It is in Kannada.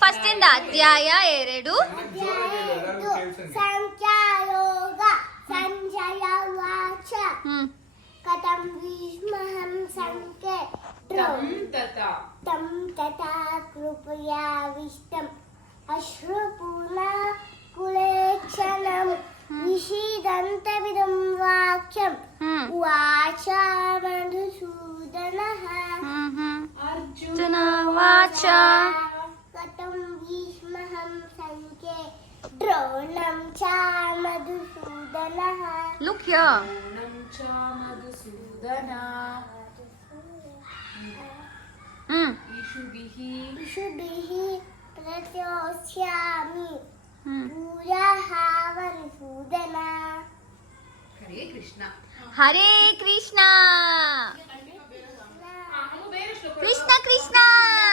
ಫಸ್ಟ್ ಇಂದ ಅಧ್ಯಾಯ 2 ಸಂಖ್ಯಾಯೋಗ ಸಂಜಯ ವಾಚ ಕಥಂ ಭೀಷ್ಮಹಂ ಸಂಖ್ಯೆ ತಂ ತಥಾ ಕೃಪಯಾವಿಷ್ಟಂ ಅಶ್ರುಪೂರ್ಣ ಕುಲೇಕ್ಷಣಂ ವಿಷೀದಂತವಿದಂ ವಾಕ್ಯಂ ವಾಚ ಮಧುಸೂದನಃ ಅರ್ಜುನ ವಾಚ ಕಥಂ ಭೀಷ್ಮಹಂ ಸಂಖ್ಯೆ ದ್ರೋಣಂ ಚ ಮಧುಸೂದನಃ. Look here. ಇಷುಭಿಃ ಪ್ರತ್ಯೋಷ್ಯಾಮಿ ಪೂಜಾಃ ವರಿಸೂದನ. ಹರೇ ಕೃಷ್ಣ ಕೃಷ್ಣ ಕೃಷ್ಣ.